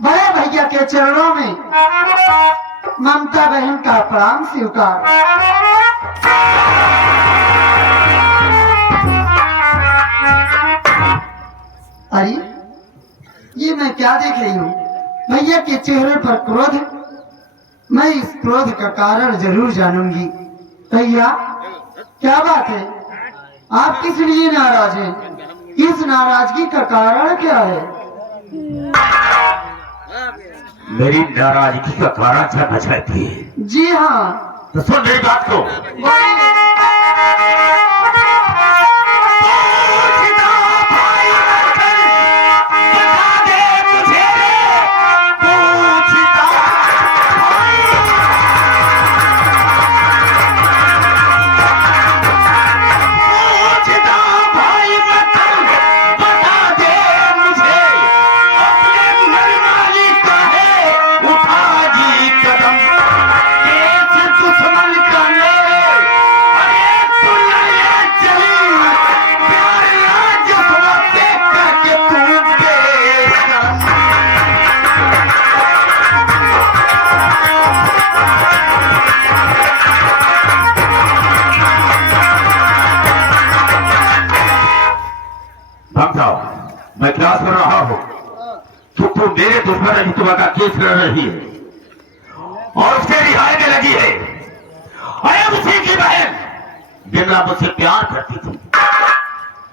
बड़े भैया के चरणों में ममता बहन का प्रणाम स्वीकार। अरे ये मैं क्या देख रही हूँ? भैया के चेहरे पर क्रोध। मैं इस क्रोध का कारण जरूर जानूंगी। भैया क्या बात है? आप किस लिए नाराज हैं? इस नाराजगी का कारण क्या है? मेरी नाराजगी का कारण जानना चाहती है? जी हाँ। तो सुन मेरी बात को। मैं क्या सुन रहा हूँ कि तू मेरे दुश्मन रजितवा का केस कर रही है और उसके रिहाई में लगी है। अरे उसी की बहन बिमला मुझसे प्यार करती थी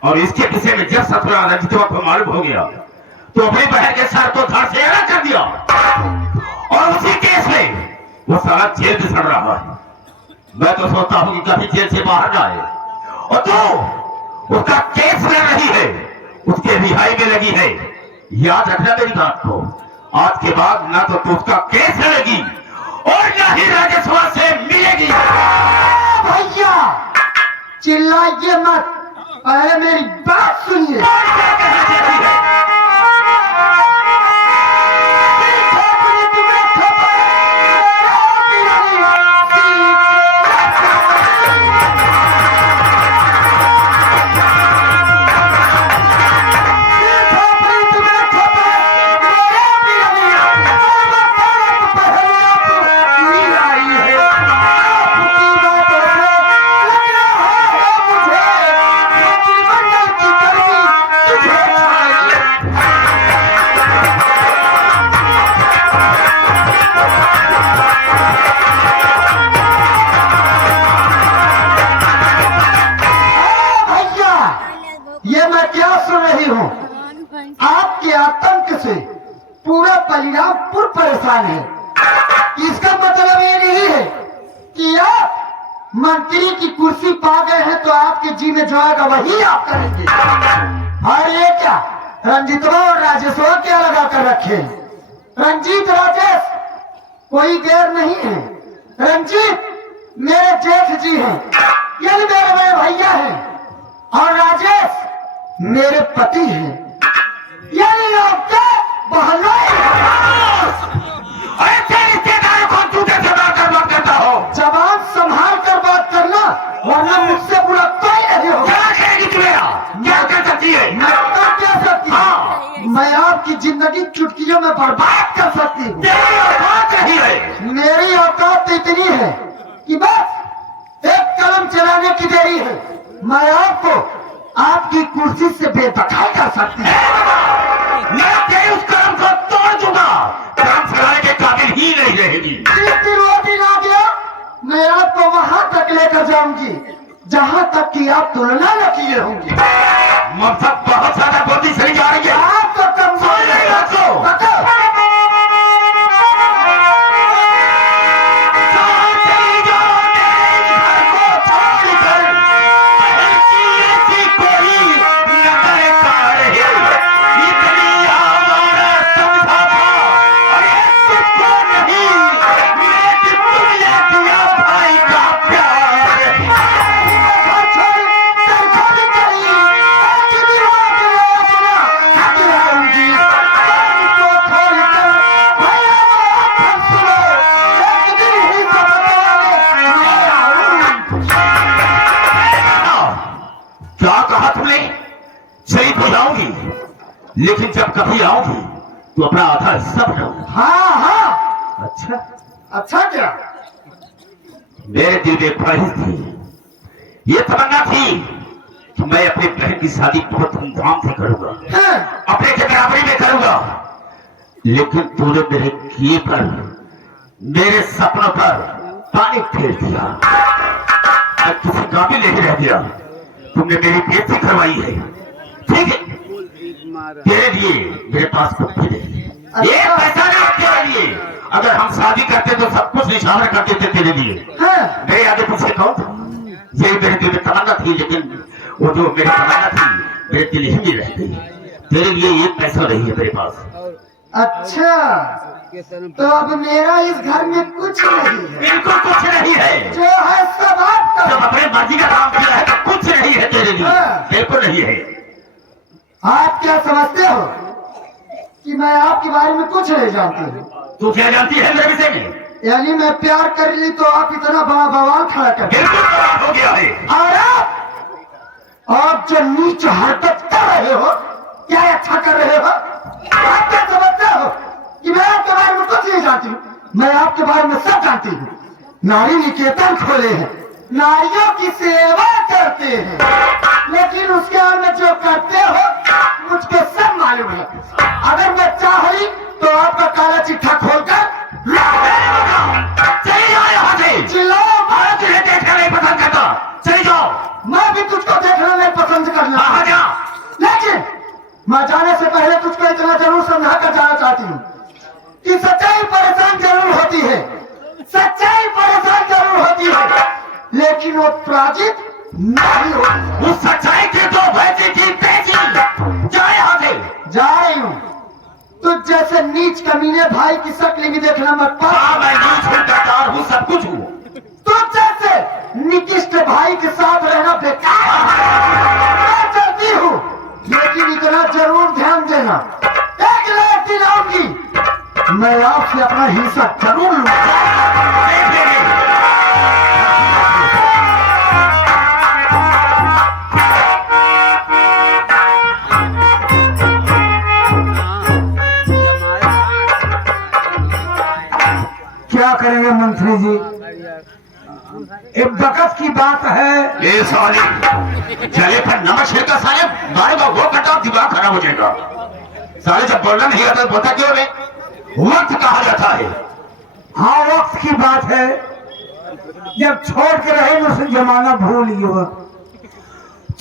और इसके विषय में जब सतरा रजितवा को मालूम हो गया तो अपनी बहन के सर को धड़ से अलग कर दिया और उसी केस में वो साला जेल में सड़ रहा है। मैं तो सोचता हूँ कि कभी जेल से बाहर जाए और तू उसका केस लड़ रही है, उसके रिहाई में लगी है। याद रखना मेरी बात को। आज के बाद ना तो तू उसका केस लड़ेगी और ना ही राजस्व से मिलेगी। भैया चिल्लाइए मत, पहले मेरी बात सुनिए। आपके आतंक से पूरा बलिरामपुर परेशान है। इसका मतलब ये नहीं है कि आप मंत्री की कुर्सी पा गए हैं तो आपके जी में जो आएगा वही आप करेंगे। और ये क्या रंजीतवा और राजेशवा क्या लगा कर रखे? रंजीत राजेश कोई गैर नहीं है। रंजीत मेरे जेठ जी हैं, ये मेरे बड़े भैया हैं और राजेश मेरे पति हैं। यानी आपके बहनोई ऐसे रिश्तेदारों को तू कैसे बात करता हो? जवान संभाल कर बात करना, वरना मुझसे बुरा कोई नहीं हो। क्या करेगी तू मेरा? क्या कर सकती है? मैं क्या सकती हूँ? मैं आपकी जिंदगी चुटकियों में बर्बाद कर सकती हूँ। तेरी औकात नहीं है। मेरी औकात इतनी है कि बस एक कलम चलाने की देरी है, मैं आपको आपकी कुर्सी से बेदखल कर सकती हूँ। मैं तेरे उस कलम को तोड़ दूंगा, कलम चलाने के काबिल ही नहीं रहेगी। जिस दिन वो दिन आ गया मैं आपको वहां तक लेकर जाऊंगी जहां तक कि आप तुलना न किए होंगे। मतलब बहुत ज्यादा बोलती चली जा रही है। आप तो कमजोर नहीं हो। लेकिन जब कभी आओगी तो अपना आधा हिस्सा बनाऊंगा। हाँ हाँ। अच्छा, अच्छा क्या? मेरे दिल में ख्वाहिश थी, ये तमन्ना थी कि मैं अपनी बहन की शादी बहुत धूमधाम से करूंगा, अपने के बराबरी में करूंगा। लेकिन तूने मेरे किए पर, मेरे सपनों पर पानी फेर दिया। मैं किसी काबिल नहीं रह गया। तुमने मेरी बेइज्जती करवाई है। ठीक है, तेरे लिए मेरे पास कुछ भी नहीं है, एक पैसा नहीं तेरे लिए। अगर हम शादी करते तो सब कुछ निशाना कर देते तेरे लिए। मेरे आगे पीछे कौन था? यही मेरे दिल में तमन्ना थी, लेकिन वो जो मेरी तमन्ना थी मेरे दिल ही में रह गई। तेरे लिए एक पैसा नहीं है मेरे पास। अच्छा, तो अब मेरा इस घर में कुछ नहीं है। बिल्कुल कुछ नहीं है। जो है सब आपका। जब अपने मर्जी का काम किया है तो कुछ नहीं है तेरे लिए, बिल्कुल नहीं है। आप क्या समझते हो कि मैं आपके बारे में कुछ नहीं जानती हूँ? तू क्या जानती है मेरे विषय में? यानी मैं प्यार कर ली तो आप इतना बड़ा बवाल खड़ा कर। बिल्कुल बवाल हो गया है। और आप जो नीच हरकत कर रहे हो, क्या अच्छा कर रहे हो? आप क्या समझते हो कि मैं आपके बारे में कुछ नहीं जानती हूँ? मैं आपके बारे में सब जानती हूँ। नारी निकेतन खोले हैं, नारियों की सेवा करते हैं, लेकिन उसके अंदर जो करते हो मुझको सब मालूम है। अगर मैं चाही तो आपका काला चिट्ठा खोलकर चले जाओ यहाँ से। चिल्लाओ। मैं तुझे देखना नहीं पसंद करता, चले जाओ। मैं भी तुझको देखना नहीं पसंद करना, कहाँ जा? लेकिन मैं जाने से पहले तुझको इतना जरूर समझा कर जाना चाहती हूँ कि सच्चाई परेशान जरूर होती है, सच्चाई परेशान जरूर होती है, लेकिन वो पराजित नहीं होती। उस सच्चाई की तो वैसी की तैसी। जा यहाँ से। जा रही हूँ। तुझ जैसे नीच कमीने भाई की शक्ल भी देखना मत पा। हाँ, मैं नीच हूँ, गद्दार हूँ, सब कुछ हूँ। तुझ जैसे निकृष्ट भाई के साथ रहना बेकार है। मैं चलती हूँ, लेकिन इतना जरूर ध्यान देना, एक ना एक दिन आऊंगी, मैं आपसे अपना हिस्सा जरूर लूंगा। देख लेंगे। क्या करेंगे मंत्री जी? एक बकत की बात है। ये साले चले पर नमक छिड़का साले, मारेगा वो कटा, दिमाग खराब हो जाएगा। साले जब बोलना नहीं आता बोलता क्यों रे? वक्त कहा जाता है। हाँ, वक्त की बात है। जब छोड़ के रहे न उसे जमाना भूल गया।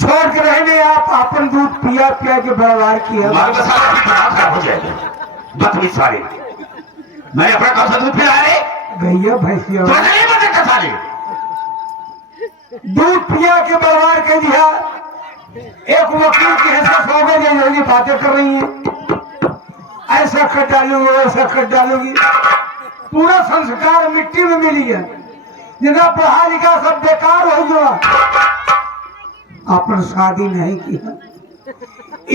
छोड़ के रहे ने आप अपन दूध पिया पिया के बर्बाद किया। मारेगा साले, भी दिमाग खराब हो जाएगा। बदतमीज साले, मैं अपना कौन सा दूध पिला रहे? भैया भैंसिया तो नहीं बदलता साले। दूध पिया के बर्बाद कर दिया। एक वकील की हैसियत हो गई, जल्दी बातें कर रही है, ऐसा कर डालूंगी वैसा कर डालूंगी। पूरा संस्कार मिट्टी में मिली है, जिनका पढ़ा लिखा सब बेकार हो गया। अपन शादी नहीं किया,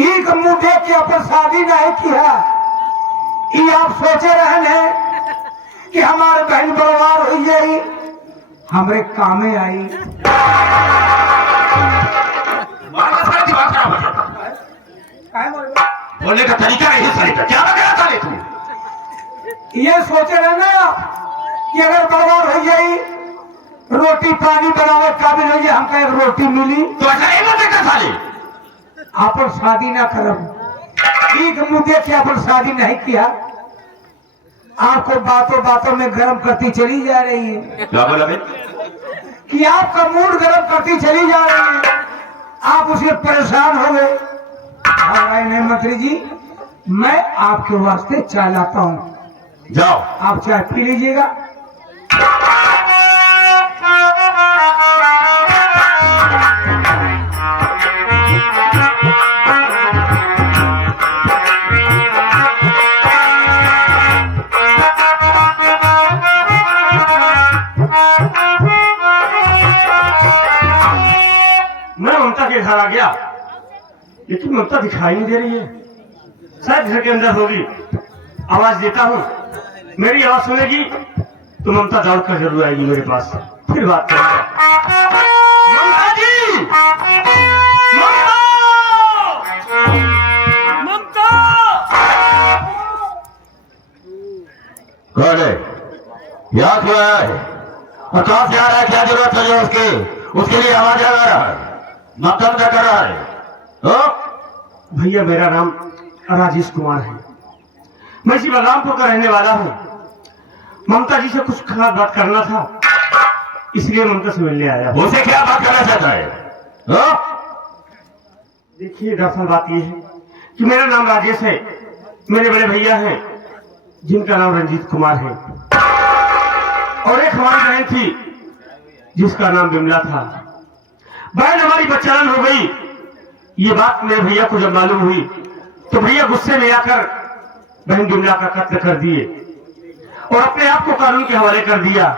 एक मुंह देख के अपन शादी नहीं किया। ये आप सोचे रहने कि हमारे बहन बर्बाद हो जाए, हमरे कामे आई। मारेगा साले, दिमाग खराब हो जाएगा। बोलने का तरीका नहीं साले का। क्या लगा साले तू? ये सोचे रहना कि अगर बर्बाद हो जाए, रोटी पानी बनावे काबिल हो जाए, हमको एक रोटी मिली तो ऐसा नहीं बोलता साले। अपन शादी ना करब, एक मुंह देख के अपन शादी नहीं किया। आपको बातों बातों में गर्म करती चली जा रही है। क्या बोला बे? कि आपका मूड गर्म करती चली जा रही है, आप उससे परेशान हो गए। नहीं मंत्री जी, मैं आपके वास्ते चाय लाता हूँ, जाओ। आप चाय पी लीजिएगा। मैं ममता के घर आ गया, लेकिन ममता दिखाई नहीं दे रही है। शायद घर के अंदर होगी। आवाज देता हूँ, मेरी आवाज सुनेगी तो ममता दौड़ कर जरूर आएगी मेरे पास, फिर बात करेंगे। ममता जी, ममता, ममता। कौन है? यहाँ क्यों आया है और कहाँ से आ रहा है? क्या जरूरत है जो उसके लिए आवाज आ रहा है, मतलब क्या कर रहा है? भैया मेरा नाम राजेश कुमार है, मैं इसी बलरामपुर का रहने वाला हूँ। ममता जी से कुछ खास बात करना था, इसलिए ममता से मिलने आया हूँ। उसे क्या बात करना चाहता है? देखिए दरअसल बात यह है कि मेरा नाम राजेश है, मेरे बड़े भैया हैं जिनका नाम रंजीत कुमार है, और एक हमारी बहन थी जिसका नाम बिमला था। बहन हमारी बच्चान हो गई। ये बात मेरे भैया को जब मालूम हुई तो भैया गुस्से में आकर बहन बिमला का कत्ल कर दिए और अपने आप को कानून के हवाले कर दिया।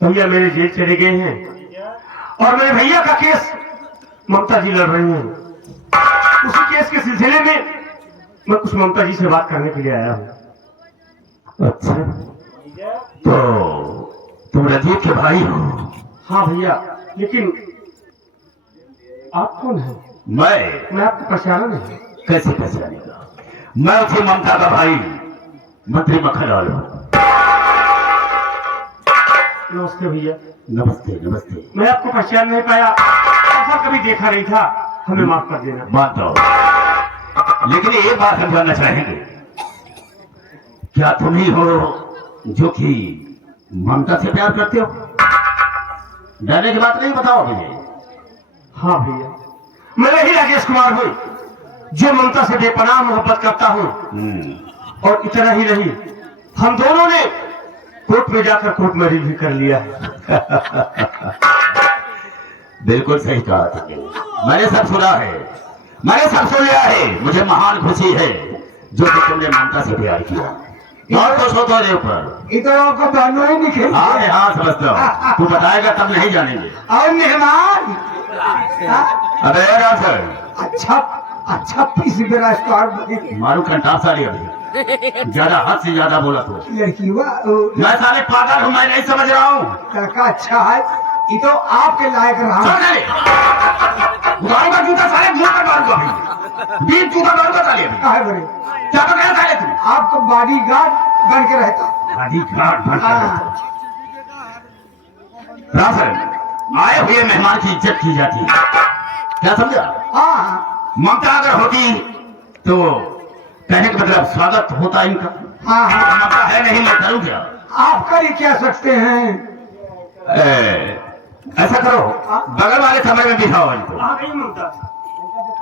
भैया मेरे जेल चले गए हैं और मेरे भैया का केस ममता जी लड़ रही हैं। उसी केस के सिलसिले में मैं कुछ ममता जी से बात करने के लिए आया हूँ। अच्छा, तो तुम रंजीत के भाई हो? हाँ भैया, लेकिन आप कौन हैं? मैं आपको पहचाना नहीं। कैसे पहचानेगा? मैं उसी ममता का भाई मंत्री मक्खनलाल हूँ। नमस्ते भैया। नमस्ते नमस्ते। मैं आपको पहचान नहीं पाया, ऐसा कभी देखा नहीं था, हमें माफ कर देना। मानता हूँ, लेकिन एक बात हम जानना चाहेंगे, क्या तुम ही हो जो कि ममता से प्यार करते हो? डरने की बात नहीं, बताओ मुझे। हाँ भैया, मैं ही राजेश कुमार हूँ जो ममता से बेपनाह मोहब्बत करता हूँ। और इतना ही नहीं, हम दोनों ने कोर्ट में जाकर कोर्ट मैरिज भी कर लिया है। बिल्कुल सही कहा तुमने, मैंने सब सुना है, मैंने सब सुन लिया है। मुझे महान खुशी है जो कि तुमने ममता से प्यार किया। और खुश हो तुम्हारे ऊपर। इधर आपको बहनों ही निकले हाँ हाँ समझता हूँ, तू बताएगा तब नहीं जानेंगे। और मेहमान अबे यार सर, अच्छा अच्छा पीस मेरा स्टार मारू कंटासा लिया अभी, ज्यादा हद से ज्यादा बोला तू। लड़की हुआ मैं साले पागल हूँ, मैं नहीं समझ रहा हूँ। लड़का अच्छा है, ये तो आपके लायक रहा। उतारूंगा जूता साले, मुंह पर मारूंगा अभी, बीच जूता मारूंगा साले अभी। काहे बड़े क्या तो कह साले तू? आपको बॉडी गार्ड बन के रहता। बॉडीगार्ड बन हाँ। रहा सर, आए हुए मेहमान की इज्जत की जाती है, क्या समझा? हाँ ममता अगर होती तो कहने का मतलब स्वागत होता इनका। हाँ हाँ, ममता है नहीं, मैं करूँ क्या? आप कर ही क्या सकते हैं। ऐसा करो, बगल वाले कमरे में बिठाओ इनको। आ गई ममता।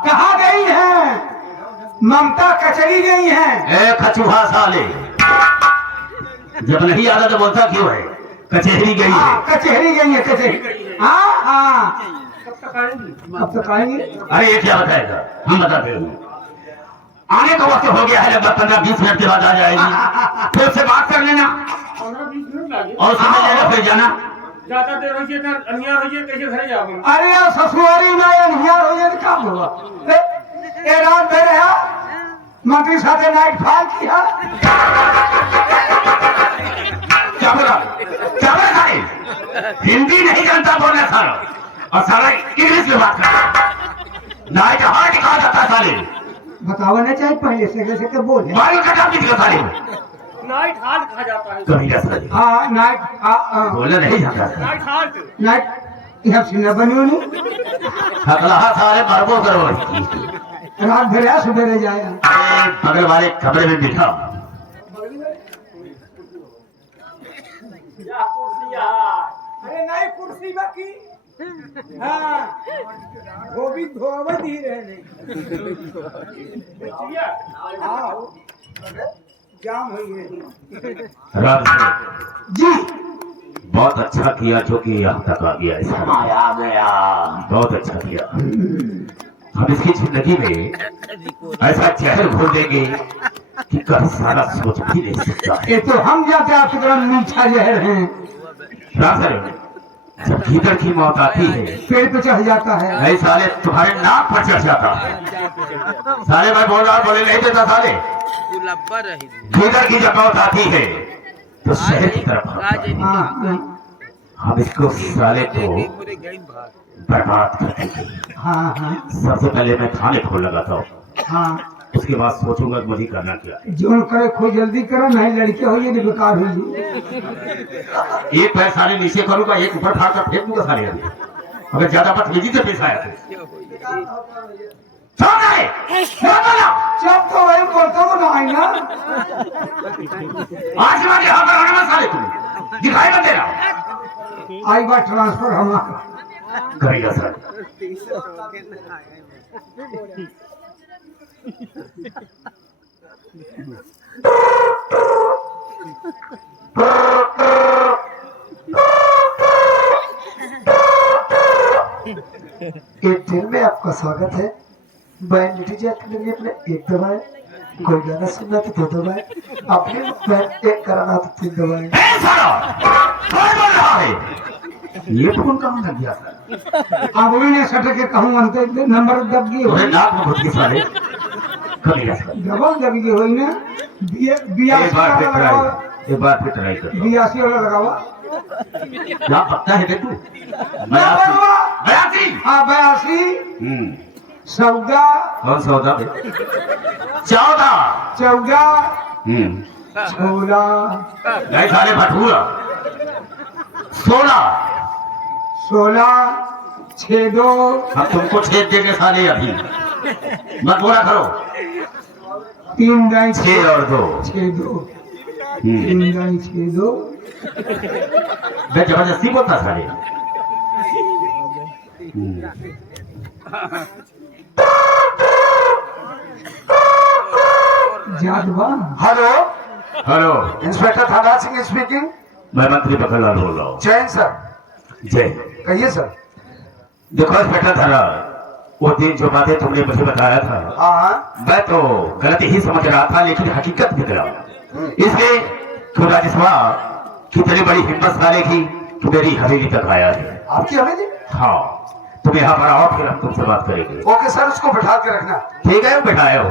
कहाँ गई हैं? ममता कचरी गई हैं। ए खचूहा साले, जब नहीं आता तो बोलता क्यों है? कचहरी गई है। कचहरी गई है, कचहरी। हाँ हाँ, कब तक आएंगी? अब तक आएंगे। अरे ये क्या बताएगा, हम बताते हैं। आने का वक्त हो गया है, लगभग 15-20 मिनट के बाद आ जाएगी, फिर उससे बात कर लेना 15-20 मिनट लगे। और समझ लेना, फिर जाना। ज्यादा देर हो जाए तो अन्याय हो जाए, कैसे घर जाओगे? अरे यार ससुरारी में अनहियार हो जाए तो काम होगा। ए रात में रहा मंत्री साथे नाइट फॉल किया। क्या बोला? क्या बोला साले? हिंदी नहीं जानता बोलना सारा, और सारा इंग्लिश में बात कर। नाइट हार्ट कहा जाता है साले, बताओ ना चाहे पहले से कैसे के बोले। बाल कटा पीछे साले, नाइट हाल्ट खा जाता है। कभी का साले हाँ नाइट बोलना नहीं जाता। Night halt. नाइट यहाँ से न बनी होनी। अगला साले मरबो करो। रात भर या सुबह जाएगा। अरे बगल वाले कमरे में बिठा। अरे नहीं कुर्सी बाकी। हाँ वो भी धोवत ही रहने। हाँ जाम हुई है। राम से जी बहुत अच्छा किया जो कि यहाँ तक आ गया, आ गया, बहुत अच्छा किया। हम इसकी जिंदगी में ऐसा चेहर घोल देंगे कि कभी सारा सोच भी नहीं सकता। ये तो हम जाते आपकी तरह मीठा जहर हैं। राम सर, जब भीतर की मौत आती है पेड़ पे चढ़ जाता है। नहीं साले तुम्हारे नाक पर चढ़ जाता है। साले मैं बोल रहा बोले नहीं देता साले। भीतर की जब मौत आती है तो शहर की तरफ भागता है। हाँ हम इसको साले को बर्बाद कर देंगे। हाँ हाँ सबसे पहले मैं थाने को लगाता हूँ। हाँ उसके बाद सोचूंगा कि मुझे करना क्या है। जो करे कोई जल्दी करो, नहीं लड़के हो ये नहीं बेकार हुई। एक पैर साले नीचे करूंगा, एक ऊपर फाड़ कर फेंक दूंगा साले अभी। अगर ज्यादा बदतमीजी से पेश आया तो जब तो वही बोलता हूँ ना आई ना, आज के बाद यहाँ पर आना मत साले, तुम्हें दिखाई मत देना। आई बार ट्रांसफर हमारा करेगा सर। एक दिन में आपका स्वागत है। बैंड डीजे के लिए अपने एक दबाए, कोई गाना सुनना तो दो दबाए, अपने बैंड एक कराना तो 3 दबाए। ए साला, कौन बोल रहा है? ये फोन कहाँ लग गया सर? अब वही ने सट के कहूँ अंत नंबर दब गई तुम्हें हो, नाक में घुस के साले करेगा सर। दबा दब गई हुई ना। एक 82 बार फिर वाला ट्राई, लगावा, एक बार फिर ट्राई कर। 82 वाला लगावा। ना पता है तू? बयासी। हाँ 82 14 कौन सा होता है? 14 14 16 नहीं साले भटूरा 16 16 62 अब तुमको छेद देंगे साले अभी, मत बोला करो। 3 दाई 6 और 2 62 3 दाई 62। मैं जबरदस्ती बोलता साले। जादवा। हेलो, हेलो, इंस्पेक्टर थाना सिंह स्पीकिंग। मैं मंत्री बकरलाल बोल रहा हूँ। जय हिंद सर, जय। कहिए सर। देखो इंस्पेक्टर थाना, वो दिन जो बातें तुमने मुझे बताया था, हाँ, मैं तो गलत ही समझ रहा था, लेकिन हकीकत निकला। इसलिए तो राजस्वा कितनी बड़ी हिम्मत साले की कि मेरी हवेली तक आया है। आपकी हवेली? हाँ, तुम यहाँ पर आओ, फिर हम तुमसे बात करेंगे। ओके सर, उसको बैठा के रखना। ठीक है, बैठाया हो।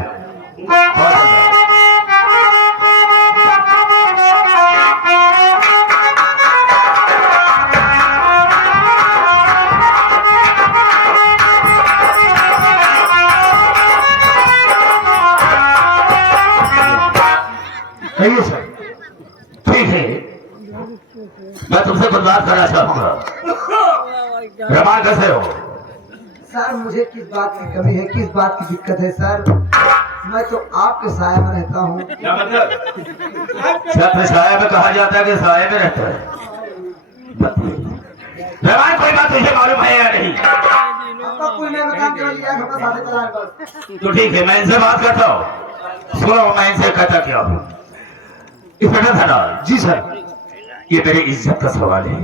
कहिए सर। ठीक है, मैं तुमसे कुछ बात करना चाहूंगा। रमान कैसे हो? सर मुझे किस बात की कमी है, किस बात की दिक्कत है सर? मैं तो आपके साया में रहता हूँ। क्या मतलब? छत्र छाया में कहा जाता है कि साये में रहता है। रमान, कोई बात तुझे मालूम है या नहीं? आपका कोई नहीं बता के लिया, अपना साथे चला है बस। तो ठीक है, मैं इनसे बात करता हूँ। सुनो, मैं इनसे कहता क्या हूँ। इंस्पेक्टर थाना जी सर। ये मेरी इज्जत का सवाल है,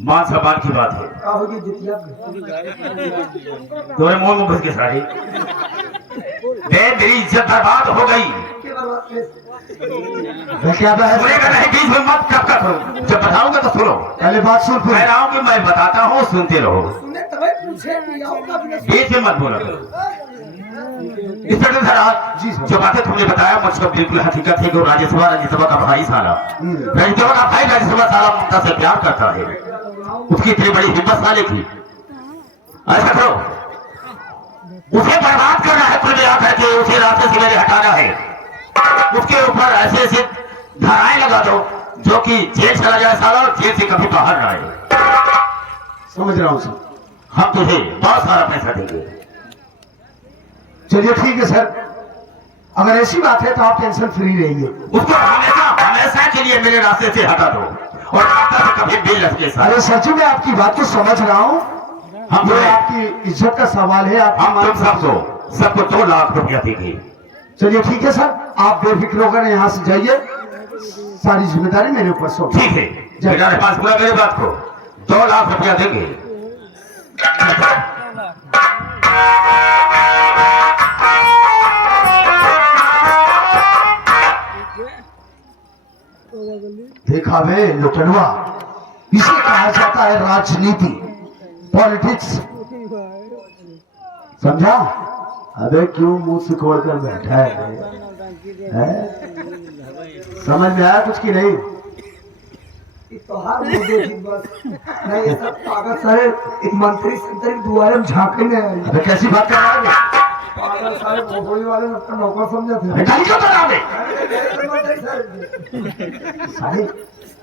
मान सम्मान की बात है। क्या होगी जितिया? तुम्हारे मुंह में घुस के साड़ी मेरी इज्जत बर्बाद हो गई। क्या बात है? सुनेगा नहीं, बीच में मत कब कब जब बताऊंगा तो सुनो। पहले बात सुन कह रहा हूँ कि मैं बताता हूँ, सुनते रहो, सुनने तभी पूछे कि आओगा भी नहीं। बीच में मत बोला करो। इंस्पेक्टर साहब जी सर। जो बातें तुमने बताया मुझको बिल्कुल हकीकत है कि राज्यसभा का भाई साला, राज्यसभा का भाई राज्यसभा साला ममता से प्यार करता है। उसकी इतनी बड़ी हिम्मत साले की। ऐसा करो, उसे बर्बाद करना है, कुल मिलाकर के उसे रास्ते से मेरे हटाना है। उसके ऊपर ऐसे ऐसे धाराएं लगा दो जो कि जेल चला जाए साला, और जेल से कभी बाहर ना आए। समझ रहा हूँ सर। हम तुझे बहुत सारा पैसा देंगे। चलिए ठीक है सर, अगर ऐसी बात है तो आप टेंशन फ्री रहिए। उसको हमेशा हमेशा के लिए मेरे रास्ते से हटा दो, और रास्ते से कभी भी लटके साले। अरे सचिव, मैं आपकी बात को समझ रहा हूँ। हम ये तो आपकी इज्जत का सवाल है। हम तुम आपकी सबको 2 लाख रुपया देंगे। चलिए ठीक है सर, आप बेफिक्र होकर यहाँ से जाइए, सारी जिम्मेदारी मेरे ऊपर सौंप। ठीक है, मेरे पास पूरा मेरी बात को 2 लाख रुपया देंगे। देखा बे लुटनवा, इसे कहा जाता है राजनीति, पॉलिटिक्स, समझा? अबे क्यों मुंह सिकोड़ कर बैठा है? समझ में आया कुछ की नहीं? तो हर मुद्दे की बस नहीं, ये सब पागल सारे एक मंत्री संतरी दुआरे में झांकने आए। अबे कैसी बात कर रहा है? पागल साले भोसड़ी वाले अपना नौकर समझे थे। गाली क्यों बना दे? सारे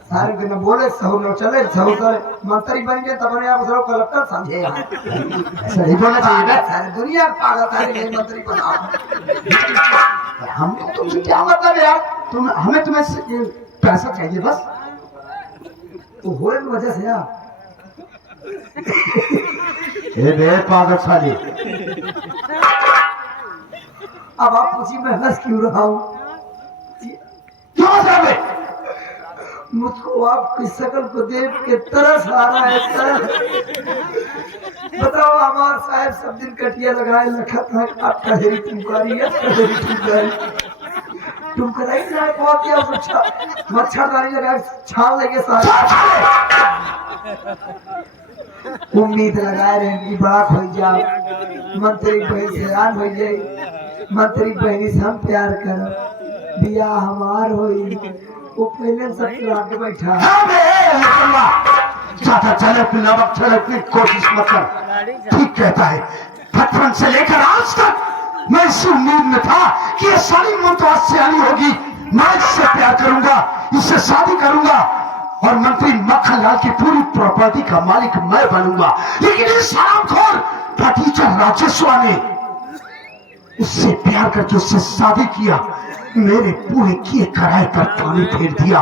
सारे दिन बोले सहु न चले सहु सारे मंत्री बन गए तब ने आप सब कलेक्टर समझे यहाँ। ऐसा नहीं बोलना चाहिए ना। सारे दुनिया पागल सारे नहीं मंत्री बनाओ। हम तो तुमसे क्या मतलब यार, तुम हमें तुम्हें पैसा चाहिए बस। तो हो रही वजह से यार ए बे पागल साली, अब आप पूछिए मैं हंस क्यों रहा हूँ। क्यों हंस रहे हो? मुझको आपकी शक्ल को देख के तरस आ रहा है सर। बताओ हमारे साहब सब दिन कटिया लगाए लखत है आपका हेरी तुमकारी है हेरी तुमकारी तुम कराई ना बहुत या अच्छा मच्छरदानी लगाए छाल लगे सारे उम्मीद लगाए रहे कि बड़ा खोई जाओ मंत्री बहन से हैरान हो जाए मंत्री बहनी से हम प्यार कर बिया हमार होई वो पहले सब आगे बैठा ज्यादा चलक नमक छलक की कोशिश मत कर। ठीक कहता है, बचपन से लेकर आज तक मैं इसी उम्मीद में था कि ये सारी मुमताज सियानी होगी, मैं इससे प्यार करूंगा, इससे शादी करूंगा और मंत्री मक्खन लाल की पूरी प्रॉपर्टी का मालिक मैं बनूंगा। लेकिन इस हरामखोर भतीजा राजेश्वर ने उससे प्यार करके उससे शादी किया, मेरे पूरे किए कराए पर पानी फेर दिया।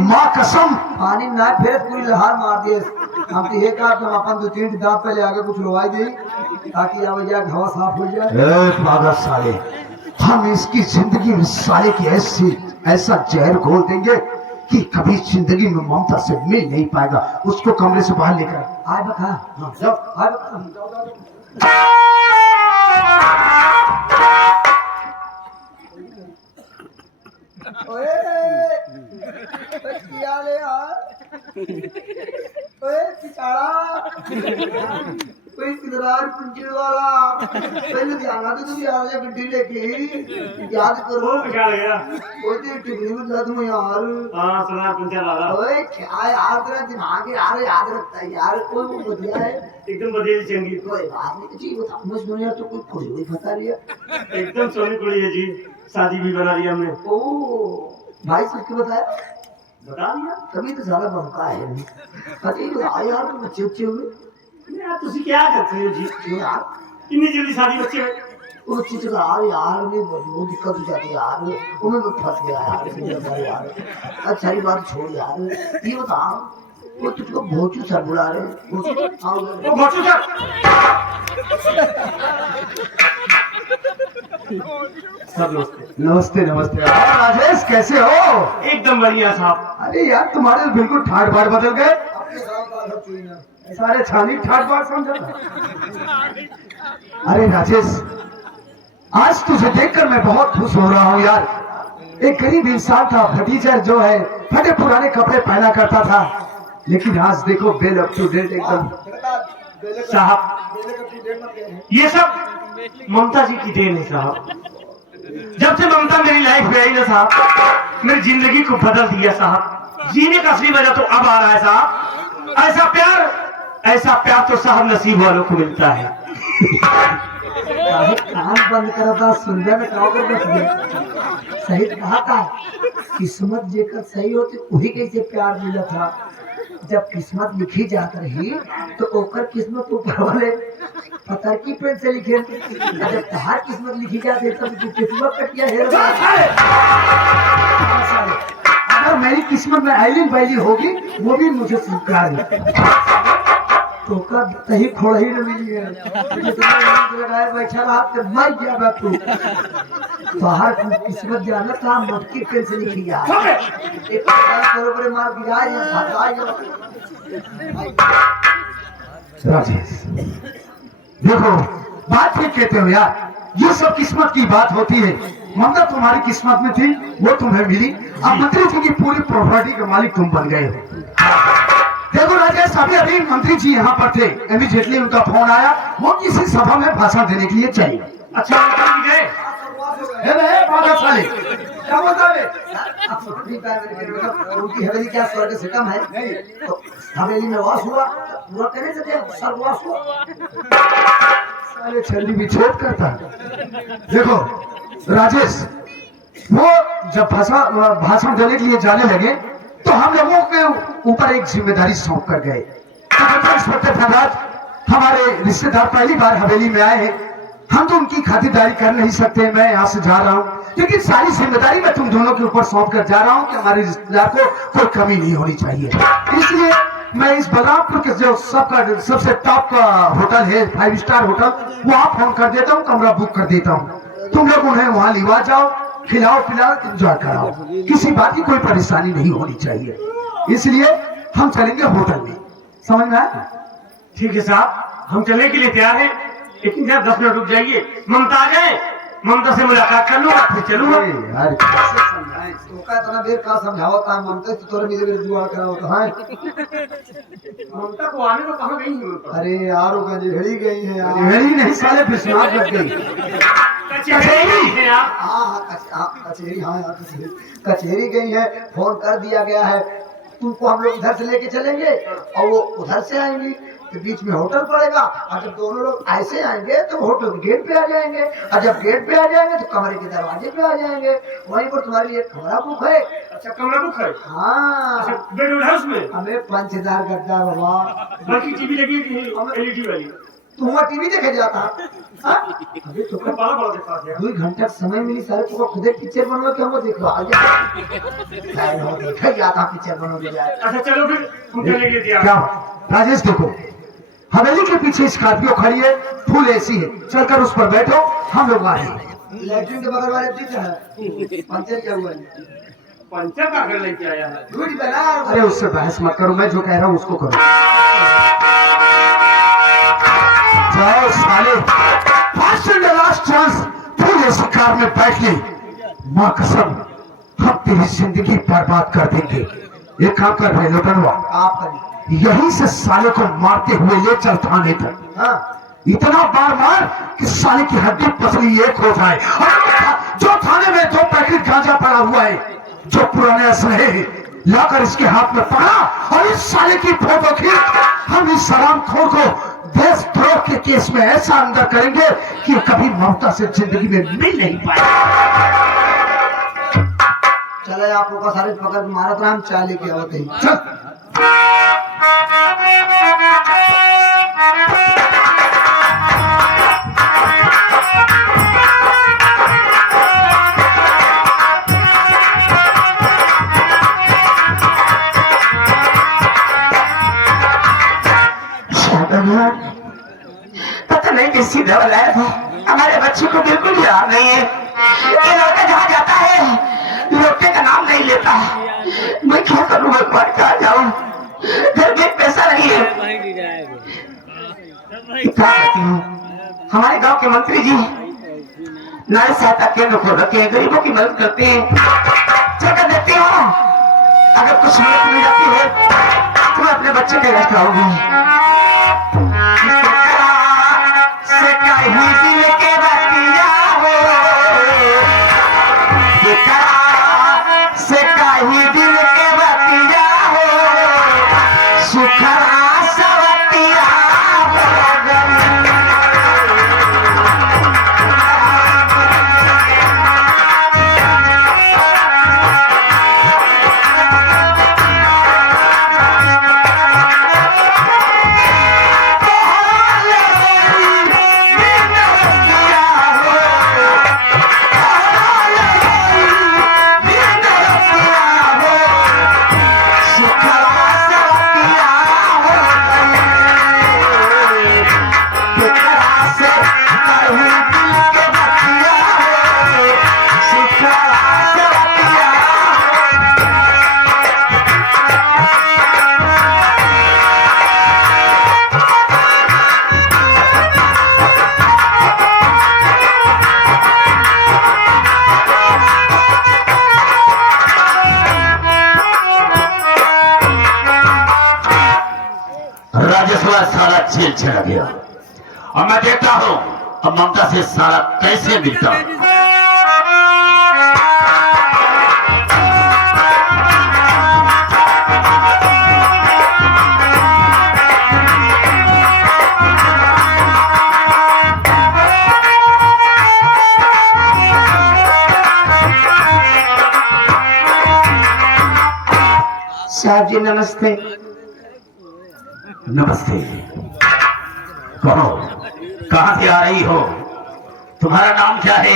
माँ कसम पानी ना फिर पूरी लहार मार दिए हम तो एक आध तुम अपन 2-3 दांत पहले आगे कुछ रोवाई दी ताकि अब यह हवा साफ हो जाए। पागल साले, हम इसकी जिंदगी में साले की ऐसा जहर घोल देंगे कि कभी जिंदगी में ममता से मिल नहीं पाएगा। उसको कमरे से बाहर लेकर आए बखा हाँ जाओ आए बखा ओए क्या ले यार ओए पिछाड़ा कोई किधरार पिंजरे वाला पहले ध्यान आते तुम यार ये गड्डी लेके याद करो क्या लगा? वो तो टिकली में जा तुम यार हाँ सुना कुंचा लाला ओए क्या यार तेरा दिमाग यार याद रखता है यार कोई वो बढ़िया है एकदम बदली चंगी कोई बात नहीं जी बता मुझे दुनिया तो कोई खोज नहीं फंसा लिया एकदम सोनी कुड़ी है जी, शादी भी बना ली हमने। ओ भाई सबके बताया बता दिया कभी तो सारा बनता है नहीं अरे यार तो बच्चे बच्चे हुए यार तुसी क्या करते हो जी? क्यों यार इतनी जल्दी शादी बच्चे हुए? वो चीज यार में बहुत दिक्कत हो जाती है यार उन्हें मैं फंस गया यार अच्छा ये बात छोड़ यार ये बता वो तुझको भोचू सर बुला रहे वो भोचू सर सब नमस्ते। नमस्ते नमस्ते। राजेश कैसे हो? एकदम बढ़िया साहब। अरे यार तुम्हारे बिल्कुल ठाट बाट बदल गए, सारे छानी ठाट बाट समझा। अरे राजेश, आज तुझे देखकर मैं बहुत खुश हो रहा हूँ यार। एक गरीब इंसान था, भतीजा जो है फटे पुराने कपड़े पहना करता था, लेकिन आज देखो वेल अप टू डेट एकदम। साहब ये सब ममता जी की देन है साहब। जब से ममता मेरी लाइफ में आई ना साहब, मेरी जिंदगी को बदल दिया साहब। जीने का असली वजह तो अब आ रहा है साहब। ऐसा प्यार तो साहब नसीब वालों को मिलता है। कान बंद करा था सुनने में कहा कर बैठ गया सही कहा था किस्मत जेकर सही होती वही कैसे प्यार मिला था। जब किस्मत लिखी जात रही तो ओकर किस्मत ऊपर वाले पत्थर की पेन से लिखे, जब तहार किस्मत लिखी जाती तब की किस्मत कटिया है। अगर मेरी किस्मत में आइलिन बैली होगी वो भी मुझे स्वीकार है। तो का सही खोड़ ही न मिली है लगाए बैठा रहा तो मर गया मैं तू बाहर किस्मत जाना था मटकी पेन से लिखी जा एक बड़े मार गिराए राजेश देखो, बात ठीक कहते हो यार, ये सब किस्मत की बात होती है। ममता तुम्हारी किस्मत में थी, वो तुम्हें मिली। अब मंत्री जी की पूरी प्रॉपर्टी के मालिक तुम बन गए हो। देखो राजेश, अभी मंत्री जी यहाँ पर थे, इमीडिएटली उनका फोन आया, वो किसी सभा में भाषण देने के लिए चले। अच्छा गए क्या बोलता है उनकी हवेली क्या स्वर्ग से कम है? तो हवेली में वास हुआ पूरा करने से क्या सर्वनाश हुआ। साले छल्ली भी छोड़ करता है। देखो राजेश, वो जब भाषण देने के लिए जाने लगे तो हम लोगों के ऊपर एक जिम्मेदारी सौंप कर गए। इंस्पेक्टर धनराज हमारे रिश्तेदार पहली बार हवेली में आए हैं, हम तो उनकी खातिरदारी कर नहीं सकते। मैं यहाँ से जा रहा हूँ, लेकिन सारी जिम्मेदारी मैं तुम दोनों के ऊपर सौंप कर जा रहा हूँ कि हमारे रिश्तेदार को कोई कमी नहीं होनी चाहिए। इसलिए मैं इस बलरामपुर के जो सबसे टॉप का होटल है, 5 स्टार होटल, वहाँ फोन कर देता हूँ, कमरा बुक कर देता हूँ। तुम लोग उन्हें वहाँ लिवा जाओ, खिलाओ पिलाओ, एंजॉय कराओ, किसी बात की कोई परेशानी नहीं होनी चाहिए। इसलिए हम चलेंगे होटल में, समझ में आया? ठीक है साहब, हम चलने के लिए तैयार हैं, लेकिन जब 10 मिनट रुक जाइए, ममता आ जाए, ममता से मुलाकात कर लूंगा, फिर चलूंगा। यार कैसे समझाएं? तो का इतना देर का समझाओ का ममता तो तोरे मेरे दुआ कराओ तो है। ममता को आने को कहाँ गई है ममता? अरे यार वो गंजेड़ी गई है यार। मेरी नहीं, साले विश्वनाथ लग गई। कचहरी है आप? हाँ कचहरी, हाँ यार कचहरी गई है, फोन कर दिया गया है, तुमको हम लोग इधर से लेके चलेंगे और वो उधर से आएंगी, तो बीच में होटल पड़ेगा, और जब दोनों लोग ऐसे आएंगे तो होटल के गेट पे आ जाएंगे, और जब गेट पे आ जाएंगे तो कमरे के दरवाजे पे आ जाएंगे। वहीं पर तुम्हारे लिए कमरा बुक है। अच्छा कमरा बुक है? हाँ अच्छा बेड उड़ है उसमें? हमें 5000 गद्दा बाबा। बाकी टीवी लगी है एलईडी वाली? तू वहाँ टीवी देखे जाता? हाँ? अभी तो तो बड़ा बड़ा देखा है। 2 घंटा समय मिली सारे तुमको खुदे पिक्चर बनवा के हमको देखो आगे देखा जाता पिक्चर बनोगे जाए। अच्छा चलो फिर हम चलने के लिए तैयार। क्या राजेश, देखो हवेली के पीछे स्कॉर्पियो खड़ी है, फुल एसी है, चलकर उस पर बैठो, हम लोग आ रहे हैं। लैट्रिन के बगल वाले ठीक है, पंचर क्या हुआ है? पंचर का घर लेके आया है। झूठ बना। अरे उससे बहस मत करो, मैं जो कह रहा हूँ उसको करो। जाओ साले, first and last chance, full AC car में बैठ गई, माँ कसम हम तेरी जिंदगी बर्बाद कर देंगे। एक काम कर रहे लोटनवा, आप करिए। यहीं से साले को मारते हुए ले चल थाने तक। हाँ इतना बार मार कि साले की हड्डी पसली एक हो जाए। और जो थाने में 2 पैकेट गांजा पड़ा हुआ है, जो पुराने असलहे हैं, लाकर इसके हाथ में पकड़ा और इस साले की फोटो खींच हम इस सलामखोर को देशद्रोह के केस में ऐसा अंदर करेंगे कि कभी ममता से जिंदगी में मिल नहीं पाए। चले आप लोग का सारे पकड़ मारत रहा, हम चाय लेके आवत है। चल पता नहीं किसकी दवा लाया था, हमारे बच्चे को बिल्कुल याद नहीं है। ये लड़का जहाँ जाता है लड़के का नाम नहीं लेता। मैं क्या करूँ भगवान, कहाँ जाऊँ, घर में पैसा नहीं है। क्या कहती हूँ, हमारे गांव के मंत्री जी नारी सहायता केंद्र खोल रखे हैं, गरीबों की मदद करते हैं। जगह देती हूँ, अगर कुछ मदद मिल जाती है तो मैं अपने बच्चे के इलाज कराऊंगी। से कहीं दिल के बतिया हो, से कहीं दिल के बतिया हो, सुखरा सवतिया हो सारा जेल चला गया। और मैं देखता हूँ अब ममता से सारा कैसे मिलता हूँ। साहब जी नमस्ते। नमस्ते। कहो, कहाँ से आ रही हो? तुम्हारा नाम क्या है?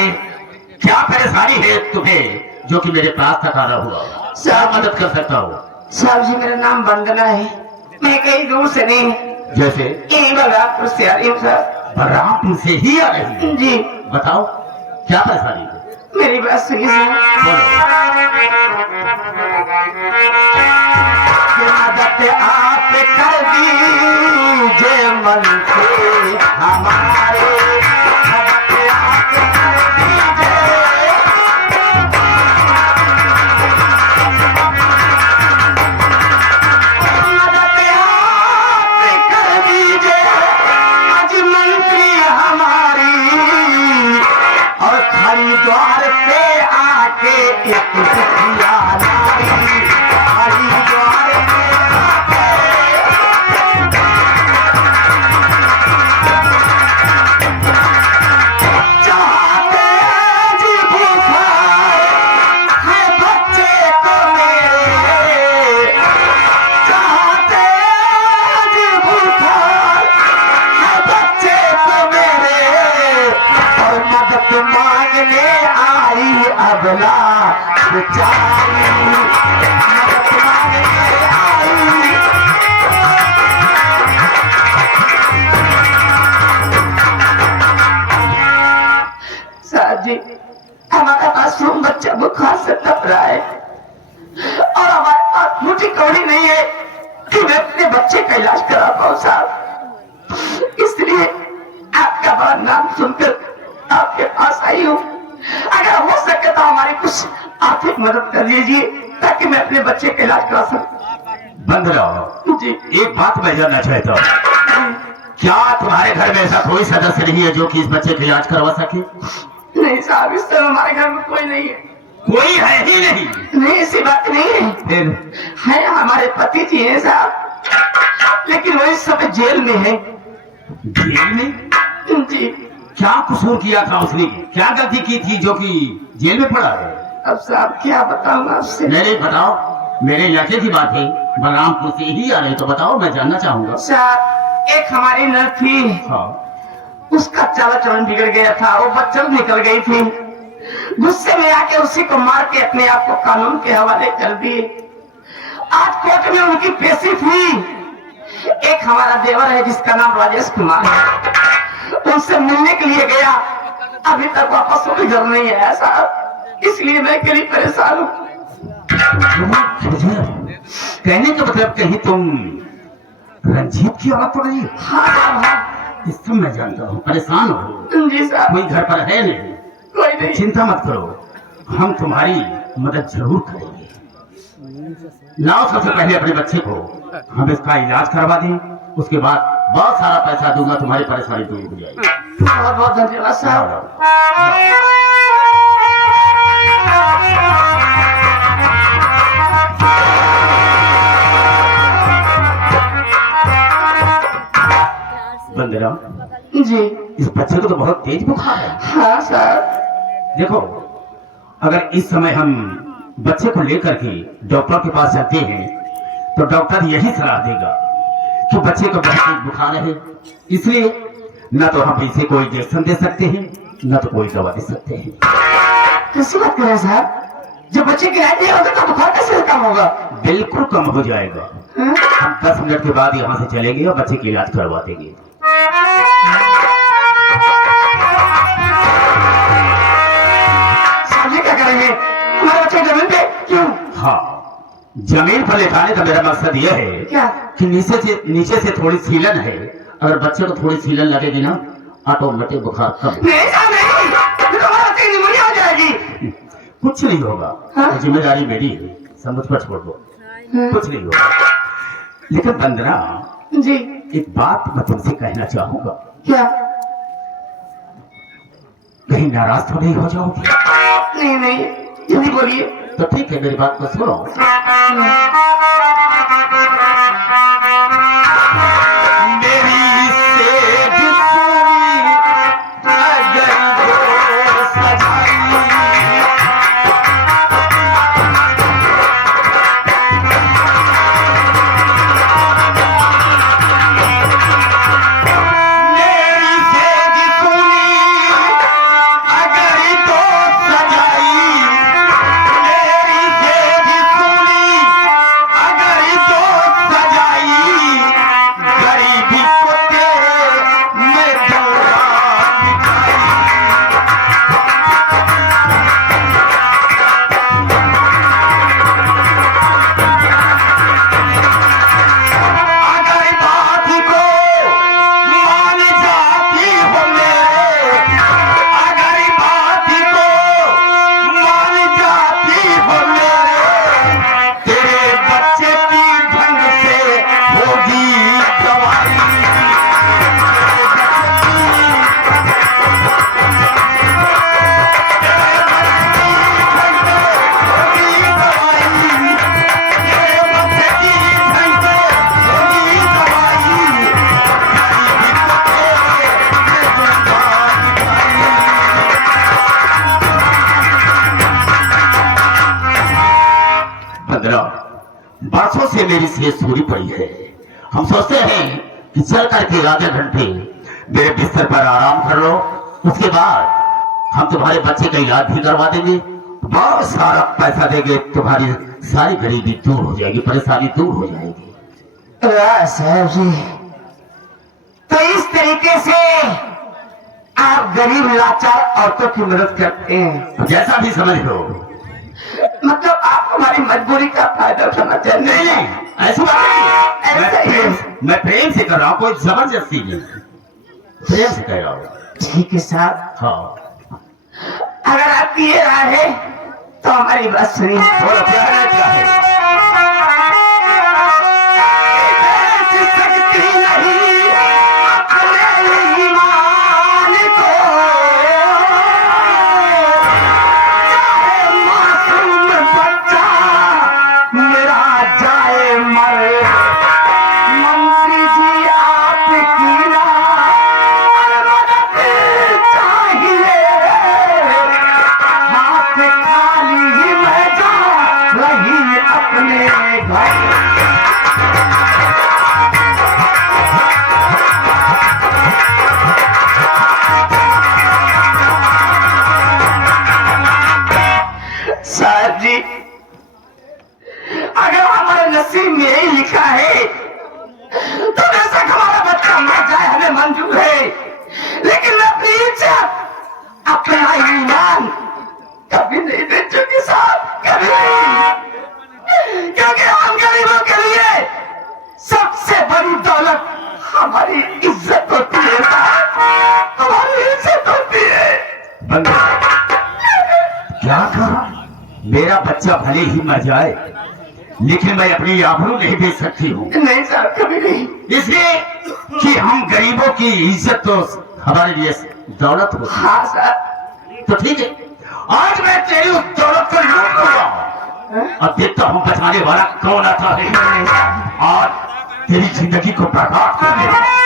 क्या परेशानी है तुम्हें जो कि मेरे पास तक आना हुआ? क्या मदद कर सकता हूँ? साहब जी मेरा नाम वंदना है, मैं कहीं दूर से नहीं, जैसे यही बलरामपुर से आ रही हूँ साहब। बलरामपुर से ही आ रही है? जी बताओ क्या परेशानी है? मेरी बात सुनिए साहब। मदद आप कर दीजिए मन से हमारे, मदद आप कर दीजिए। मदद आप कर दीजिए आज मंत्री हमारी, और हरिद्वार से आके एक दुखिया नारी, हरिद्वार से आके चाहते जी भूखा है बच्चे को मेरे, चाहते जी भूखा है बच्चे को मेरे, और मदद मांगने आई अबला बेचारी, मदद मांगने आई। साहब जी हमारा मासूम बच्चा बुखार से तप रहा है और हमारे पास मुट्ठी कौड़ी नहीं है कि मैं अपने बच्चे का इलाज करा पाऊँ साहब, इसलिए आपका बड़ा नाम सुनकर आपके पास आई हूँ। अगर हो सके तो हमारी कुछ आर्थिक मदद कर लीजिए ताकि मैं अपने बच्चे का इलाज करा सकूं। बंद रहो जी एक बात मैं जानना चाहता हूँ, क्या तुम्हारे घर में ऐसा कोई सदस्य नहीं है जो कि इस बच्चे का इलाज करवा सके? नहीं साहब, इस तरह हमारे घर में कोई नहीं है। कोई है ही नहीं? नहीं ऐसी बात नहीं है, फिर है हमारे पति जी हैं साहब, लेकिन वो इस समय जेल में है। जेल में? जी क्या कसूर किया था उसने? क्या गलती की थी जो कि जेल में पड़ा है? अब साहब क्या बताऊं आपसे। नहीं बताओ, मेरे इलाके की बात है, बलरामपुर से ही आ रही, तो बताओ, मैं जानना चाहूंगा। साहब एक हमारी नर्स थी, हाँ। उसका चाल चलन बिगड़ गया था, वो बच्चन निकल गई थी, गुस्से में आके उसी को मार के अपने आप को कानून के हवाले कर दिए। आज कोर्ट में उनकी पेशी थी। एक हमारा देवर है जिसका नाम राजेश कुमार है, उनसे मिलने के लिए गया, अभी तक वापस वो घर नहीं आया साहब, इसलिए मैं के लिए परेशान हूँ। कहने का मतलब कहीं तुम रंजीत की औरत तो नहीं? हाँ इस सब मैं जानता हूँ, परेशान हो, जी साहब। कोई घर पर है नहीं, कोई नहीं। चिंता मत करो, हम तुम्हारी मदद जरूर करेंगे। लाओ सबसे पहले अपने बच्चे को हम इसका इलाज करवा दें, उसके बाद बहुत सारा पैसा दूंगा, तुम्हारी परेशानी दूर हो जाएगी। बहुत बहुत धन्यवाद साहब। बंदरा जी, इस बच्चे को तो बहुत तेज बुखार है। हाँ साहब। देखो, अगर इस समय हम बच्चे को लेकर के डॉक्टर के पास जाते हैं तो डॉक्टर यही सलाह देगा कि बच्चे को बहुत तेज बुखार है, इसलिए न तो हम इसे कोई इंजेक्शन दे सकते हैं न तो कोई दवा दे सकते हैं। कैसी बात कर रहे हैं साहब, जब बच्चे की इलाज नहीं होगा तो बुखार कैसे कम होगा? बिल्कुल कम हो जाएगा। हाँ? हम 10 मिनट के बाद यहाँ से चलेंगे और बच्चे की इलाज करवा देंगे। साहब जी क्या करेंगे हमारे बच्चे जमीन पे? क्यों? हाँ, जमीन पर लेटाने का मेरा मकसद यह है क्या? कि नीचे से थोड़ी सीलन है, अगर बच्चे को थोड़ी सीलन लगेगी ना, ऑटोमेटिक बुखार कम। नहीं साहब नहीं, तो हमारे बच्चे की निमोनिया हो जाएगी। कुछ नहीं होगा। हाँ? तो जिम्मेदारी मेरी है, सब मुझ पर छोड़ दो, हाँ? कुछ नहीं होगा। लेकिन बंदना, जी एक बात मैं तुमसे कहना चाहूंगा, क्या? कहीं नाराज तो नहीं हो जाओगे? नहीं नहीं, जल्दी बोलिए। तो ठीक है, मेरी बात को सुनो। मेरी सेज पूरी अगर हो सजाई, मेरी सेहत सूरी पड़ी है। हम सोचते हैं कि चल करके आधे घंटे मेरे बिस्तर पर आराम कर लो, उसके बाद हम तुम्हारे बच्चे का इलाज भी करवा देंगे, बहुत सारा पैसा देंगे, तुम्हारी सारी गरीबी दूर हो जाएगी, परेशानी दूर हो जाएगी। वाह साहब जी, तो इस तरीके से आप गरीब लाचार औरतों की मदद करते हैं। जैसा भी समझ लो। मतलब आप हमारी मजबूरी का फायदा उठाना चाहते नहीं हैं? नहीं, ऐसी बात नहीं। ऐसा ही है। मैं प्रेम से कर रहा हूँ, कोई जबरदस्ती नहीं, प्रेम से कह रहा हूँ। ठीक है साहब, हाँ, अगर आपकी ये राय है तो हमारी बात सुनिए। बोलो क्या है, क्या है? साहब जी, अगर हमारे नसीब में यही लिखा है तो बेशक हमारा बच्चा मर जाए, हमें मंजूर है, लेकिन मैं अपनी इज्जत, अपना ईमान कभी नहीं बेचूंगी साहब, कभी नहीं। क्योंकि हम गरीबों के लिए सबसे बड़ी दौलत हमारी इज्जत होती है साहब, हमारी इज्जत होती है। बंदा क्या कहा? मेरा बच्चा भले ही मर जाए, लेकिन मैं अपनी आबरू नहीं बेच सकती हूँ, नहीं साहब, कभी नहीं। इसलिए कि हम गरीबों की इज्जत तो हमारे लिए दौलत होती है। हाँ साहब, तो ठीक है, आज मैं तेरी उस दौलत को लूट लूंगा और देखता हूँ बचाने वाला कौन आता है। आज तेरी जिंदगी को बर्बाद कर दे।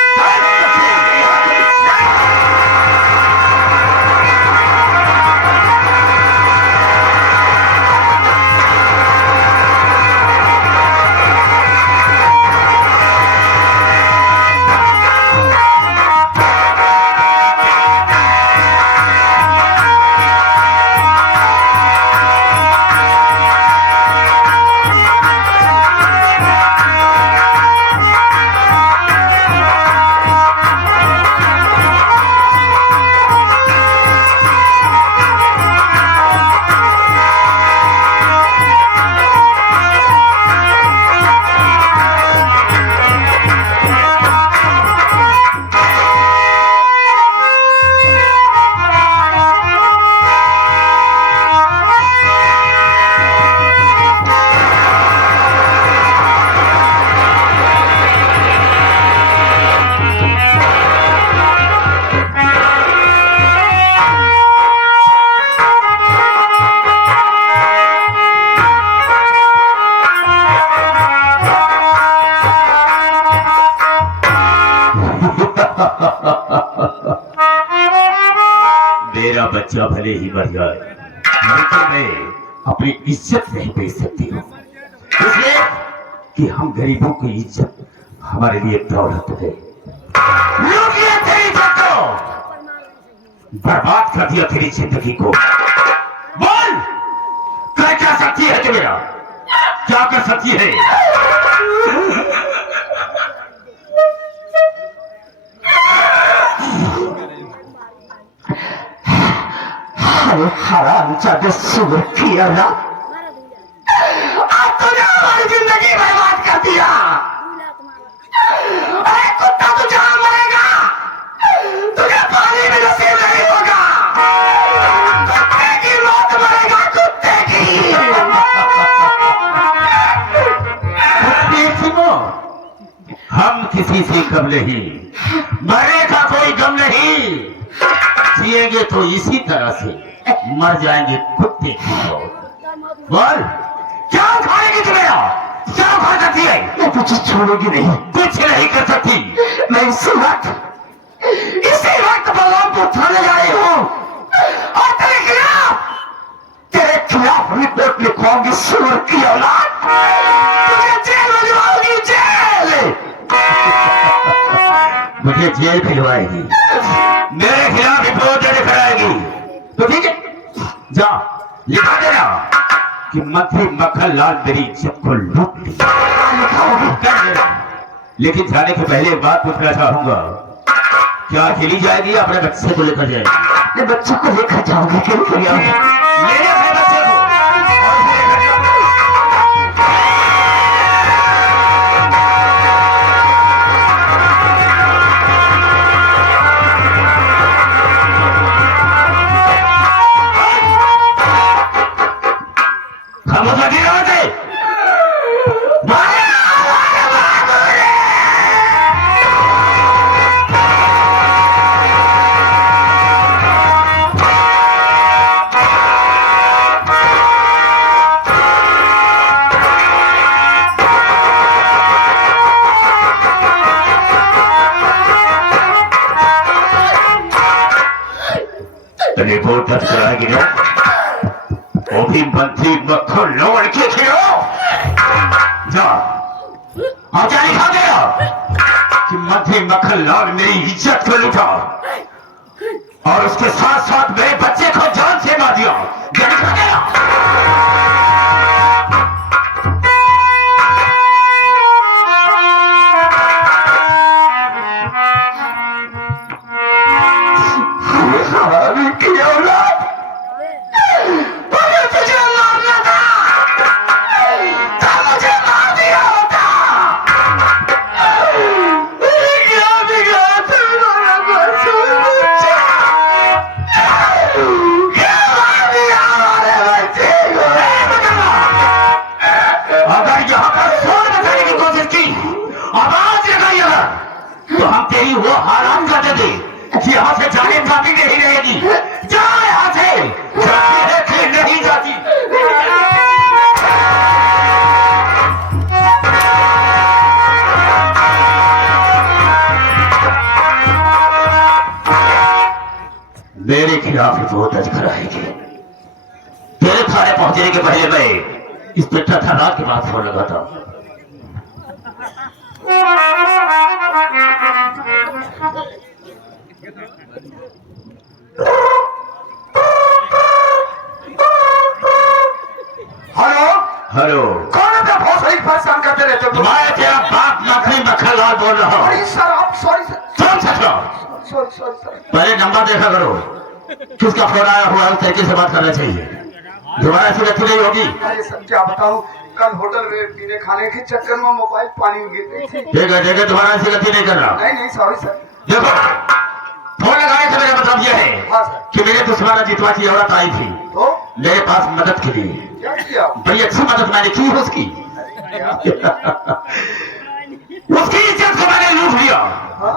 मेरा बच्चा भले ही मर जाए, लेकिन मैं अपनी इज्जत नहीं बेच सकती हूँ, इसलिए कि हम गरीबों की इज्जत हमारे लिए दौलत है। लूट लिया तेरी इज्जत को, बर्बाद कर दिया तेरी जिंदगी को। बोल, कर क्या सकती है तू मेरा, क्या कर सकती है? अरे हराम जादे सुबह किया ना, आज तूने हमारी जिंदगी बर्बाद कर दिया। अरे कुत्ता तू जहां मरेगा तुझे पानी भी नसीब नहीं होगा, कुत्ते की मौत मरेगा, कुत्ते की। कुत्ते की मौत? हम किसी से गम नहीं, मरने का कोई गम नहीं, जिएंगे तो इसी तरह से, मर जाएंगे कुत्ते की मौत। बोल, क्या खाएगी तू मेरा, क्या खा सकती है? मैं तुझे छोड़ूंगी नहीं, कुछ नहीं कर सकती। मैं इसी वक्त बलरामपुर थाने आई हूँ और तेरे खिलाफ रिपोर्ट लिखवाऊंगी। सुअर की औलाद, तुझे जेल में मुझे जेल भिजवाएगी, मेरे खिलाफ रिपोर्ट दर्ज कराएगी। तो ठीक है, जा लिखा देना कि मंत्री मक्खन लाल मेरी इज्जत को लूट ली। कर देना। लेकिन जाने के पहले एक बात पूछना चाहूंगा, क्या चली जाएगी या अपने बच्चे को लेकर जाएगी? ये बच्चे को लेकर जाओगे क्यों? मेरे अपने बच्चे को और उसे लेकर जाऊंगा। खामोश लगी रहो थे। रिपोर्ट दर्ज कराएगी ना, वो भी मंत्री मक्खन लोड़ के खिलाओ। जा और क्या लिखा गया कि मंत्री मक्खन लाल मेरी इज्जत को लूटा और उसके साथ साथ मेरे बच्चे को जान से मार दिया। क्या लिखा गया? हमारी की औलाद तुझे मारना था तो मुझे मार दिया होता। क्या बिगड़ा तुम्हारा मासूम बच्चा? क्या मार दिया हमारे बच्चे को? अगर यहाँ पर शोर मचाने की कोशिश की, आवाज लगाई अगर, तो हम तेरी वो हराम कर देते कि यहाँ से जाने जाती नहीं रहेगी। जा यहाँ से, जाती है कि नहीं जाती? मेरे खिलाफ रिपोर्ट दर्ज कराएगी। तेरे थाने पहुंचने के पहले मैं इंस्पेक्टर थर्राज के पास फोन लगा था। हेलो हेलो, कौन है? बहुत सही परेशान करते रहते हो। मैं तेरा बाप मंत्री मक्खन लाल बोल रहा हूँ। अरे सर आप सॉरी सर, सुन सकता, सॉरी सॉरी सर। पहले नंबर देखा करो, किसका फोन आया हुआ है उस तरीके से बात करना चाहिए। दोबारा ऐसी गलती नहीं होगी। अरे सर क्या बताऊं, कल होटल में पीने खाने के चक्कर में मोबाइल पानी में गिर गई थी। ठीक है, दोबारा ऐसी गलती नहीं करना। नहीं नहीं सॉरी सर। देखो, फोन लगाने से मेरा मतलब यह है हाँ सर। कि मेरे दुश्मन जितवा की औरत आई थी तो मेरे पास मदद के लिए। क्या किया? बड़ी अच्छी मदद मैंने की उसकी। क्या? उसकी इज्जत को मैंने लूट लिया। हाँ?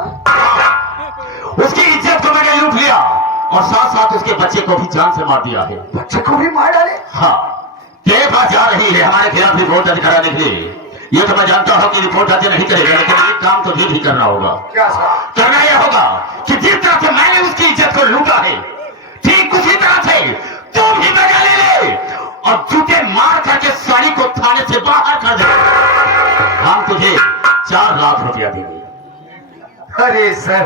उसकी इज्जत को मैंने लूट लिया और साथ साथ उसके बच्चे को भी जान से मार दिया है। बच्चे को भी मार डाले? हाँ, तेरे पास जा रही है हमारे खिलाफ रिपोर्ट दर्ज कराने के लिए। ये तो मैं जानता हूँ कि रिपोर्ट दर्ज नहीं करेगा, लेकिन एक काम तो ये भी करना होगा। क्या सर? करना यह होगा कि जिस तरह से मैंने उसकी इज्जत को लूटा है, ठीक उसी तरह से तू भी बजा ले और जूते मार करके साड़ी को थाने से बाहर कर दे। हम तुझे 4 लाख रुपया देंगे। अरे सर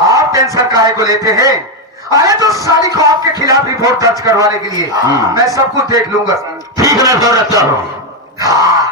आप टेंशन काहे को लेते हैं? अरे तो साली को आपके खिलाफ रिपोर्ट दर्ज करवाने के लिए मैं सब कुछ देख लूंगा सर। ठीक है, मैं फोन रखता हूँ। हाँ